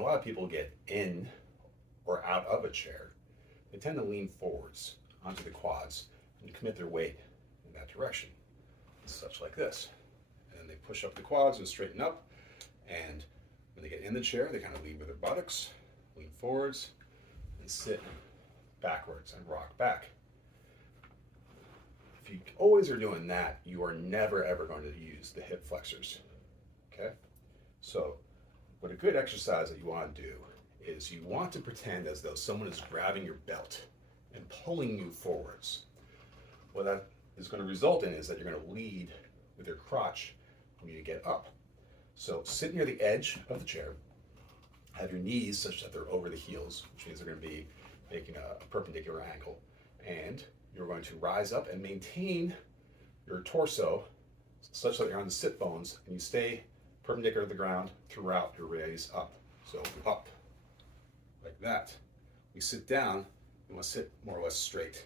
when a lot of people get in or out of a chair, they tend to lean forwards onto the quads and commit their weight in that direction, such like this. And they push up the quads and straighten up. And when they get in the chair, they kind of lean with their buttocks, lean forwards, and sit backwards and rock back. If you always are doing that, you are never ever going to use the hip flexors. Okay? So, what a good exercise that you want to do is you want to pretend as though someone is grabbing your belt and pulling you forwards. What that is going to result in is that you're going to lead with your crotch when you get up. So sit near the edge of the chair, have your knees such that they're over the heels, which means they're going to be making a perpendicular angle, and you're going to rise up and maintain your torso such that you're on the sit bones and you stay perpendicular to the ground throughout your raise up. So up, like that. We sit down, we want to sit more or less straight.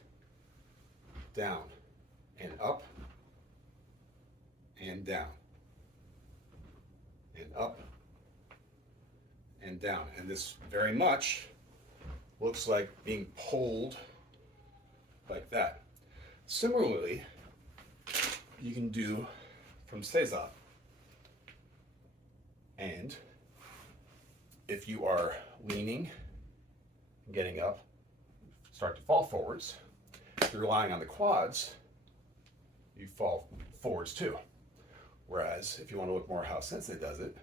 Down, and up, and down, and up, and down. And this very much looks like being pulled like that. Similarly, you can do from seiza. And if you are leaning, getting up, start to fall forwards, if you're relying on the quads, you fall forwards too. Whereas if you want to look more how Sensei does it,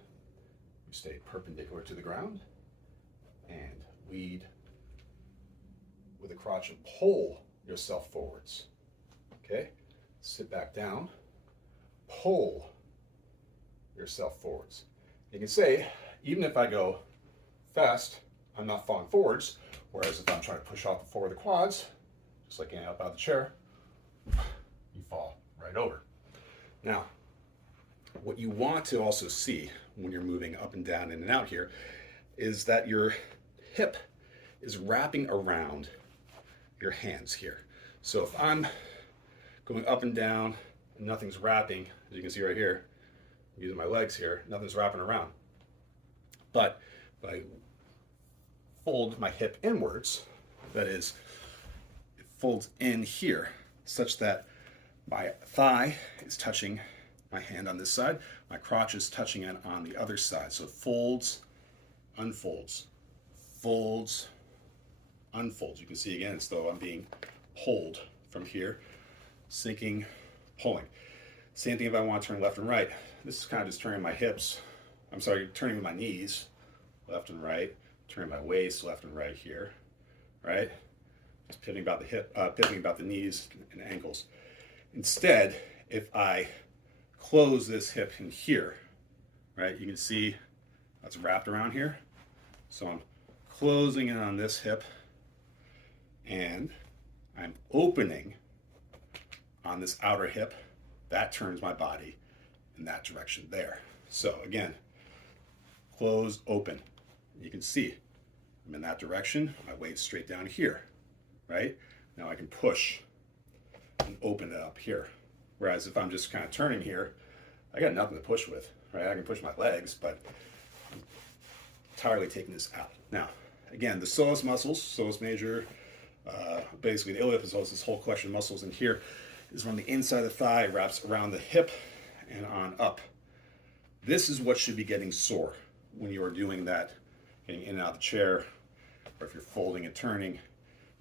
you stay perpendicular to the ground and lead with a crotch and pull yourself forwards. Okay? Sit back down, pull yourself forwards. You can say, even if I go fast, I'm not falling forwards, whereas if I'm trying to push off the floor of the quads, just like getting up out of the chair, you fall right over. Now, what you want to also see when you're moving up and down in and out here is that your hip is wrapping around your hands here. So if I'm going up and down and nothing's wrapping, as you can see right here, I'm using my legs here, nothing's wrapping around. But if I fold my hip inwards, that is, it folds in here such that my thigh is touching my hand on this side, my crotch is touching it on the other side. So it folds, unfolds, folds, unfolds. You can see again as though I'm being pulled from here, sinking, pulling. Same thing if I want to turn left and right. This is kind of just turning my hips, turning with my knees, left and right, turning my waist left and right here, right? Just pivoting about the hip, pivoting about the knees and ankles. Instead, if I close this hip in here, right, you can see that's wrapped around here. So I'm closing in on this hip and I'm opening on this outer hip. That turns my body in that direction there. So again, close, open. You can see I'm in that direction. My weight's straight down here, right? Now I can push and open it up here. Whereas if I'm just kind of turning here, I got nothing to push with, right? I can push my legs, but I'm entirely taking this out. Now, again, the psoas muscles, psoas major, basically the iliopsoas, this whole collection of muscles in here is from the inside of the thigh, wraps around the hip and on up. This is what should be getting sore when you are doing that, getting in and out of the chair, or if you're folding and turning.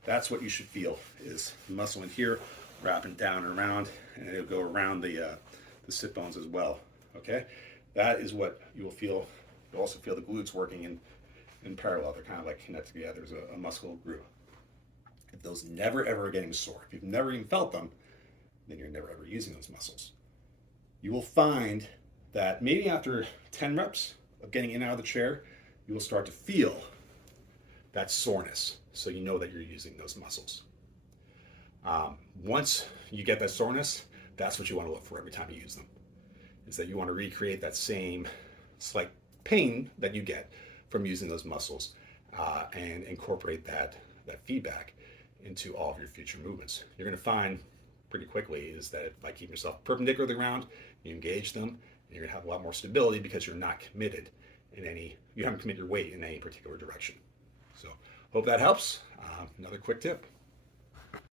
That's what you should feel, is the muscle in here wrapping down and around, and it'll go around the sit bones as well. Okay, that is what you will feel. You'll also feel the glutes working in parallel. They're kind of like connected together. There's a muscle group. If those never ever are getting sore, if you've never even felt them, then you're never ever using those muscles. You will find that maybe after 10 reps of getting in and out of the chair, you will start to feel that soreness. So you know that you're using those muscles. Once you get that soreness, that's what you want to look for every time you use them. Is that you want to recreate that same slight pain that you get from using those muscles and incorporate that feedback into all of your future movements. You're going to find pretty quickly is that by keeping yourself perpendicular to the ground, you engage them, and you're going to have a lot more stability because you're not committed you haven't committed your weight in any particular direction. So hope that helps. Another quick tip.